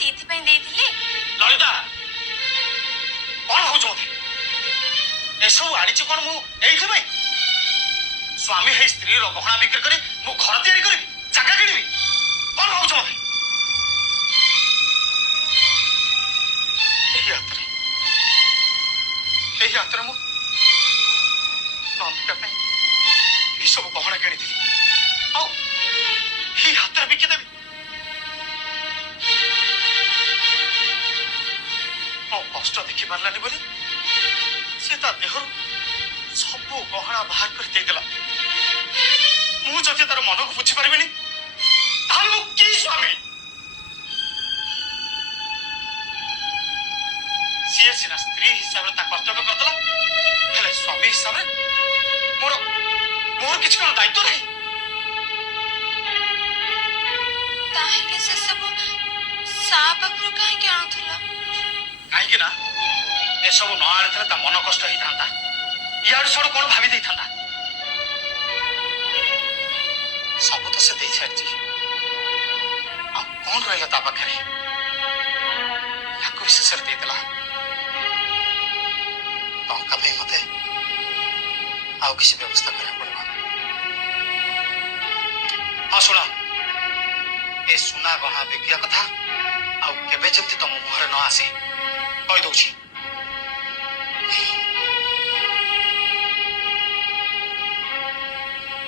ସେଇଥିପାଇଁ ଦେଇଥିଲି। ଲଳିତା କଣ ଭାବୁଛ ମତେ? ଏସବୁ ଆଣିଛି କଣ ମୁଁ ଏଇଥିପାଇଁ? ସ୍ୱାମୀ ହେଇ ସ୍ତ୍ରୀର ଗହଣା ବିକ୍ରି କରି ମୁଁ ଘର ତିଆରି କରିବି, ଜାଗା କିଣିବି? କଣ ଭାବୁଛ ମତେ? ଏହି ହାତରେ ମୁଁ ନନ୍ଦିକା ପାଇଁ ଏସବୁ ଗହଣା କିଣିଥିଲି, ଆଉ ଏହି ହାତରେ ବିକିଦେବି? ମୋ କଷ୍ଟ ଦେଖିପାରିଲାନି ବୋଲି ସେ ତା ଦେହରୁ ସବୁ ଗହଣା ବାହାର କରି ଦେଇଦେଲା। ମୁଁ ଯଦି ତାର ମନକୁ ବୁଝିପାରିବିନି ତାହେଲେ ମୁଁ କି ସ୍ୱାମୀ? ସିଏ ସିନା ସ୍ତ୍ରୀ ହିସାବରେ ତା କର୍ତ୍ତବ୍ୟ କରିଦେଲା, ହେଲେ ସ୍ୱାମୀ ହିସାବରେ ମୋର ମୋର କିଛି କଣ ଦାୟିତ୍ୱ ନାହିଁ? ତାହେଲେ ସେ ସବୁ ସା ପାଖରୁ କାହିଁକି ଆଣୁଥିଲ? କାହିଁକି ନା ଏସବୁ ନ ଆଣିଥିଲେ ତା ମନ କଷ୍ଟ ହେଇଥାନ୍ତା, ଇଆଡୁ ସିଆଡୁ କଣ ଭାବି ଦେଇଥାନ୍ତା। ସବୁ ତ ସେ ଦେଇ ସାରିଛି, ଆଉ କଣ ରହିଲା ତା ପାଖରେ? ୟାକୁ ବିଶେଷରେ ଦେଇଦେଲା। ଟଙ୍କା ପାଇଁ ମତେ ଆଉ କିଛି ବ୍ୟବସ୍ଥା କରିବାକୁ ପଡିବ। ହଁ ଶୁଣ, ଏ ସୁନା ଗହଣା ବିକିବା କଥା ଆଉ କେବେ ଯେମିତି ତମ ମୁହଁରେ ନ ଆସେ କହିଦଉଛି।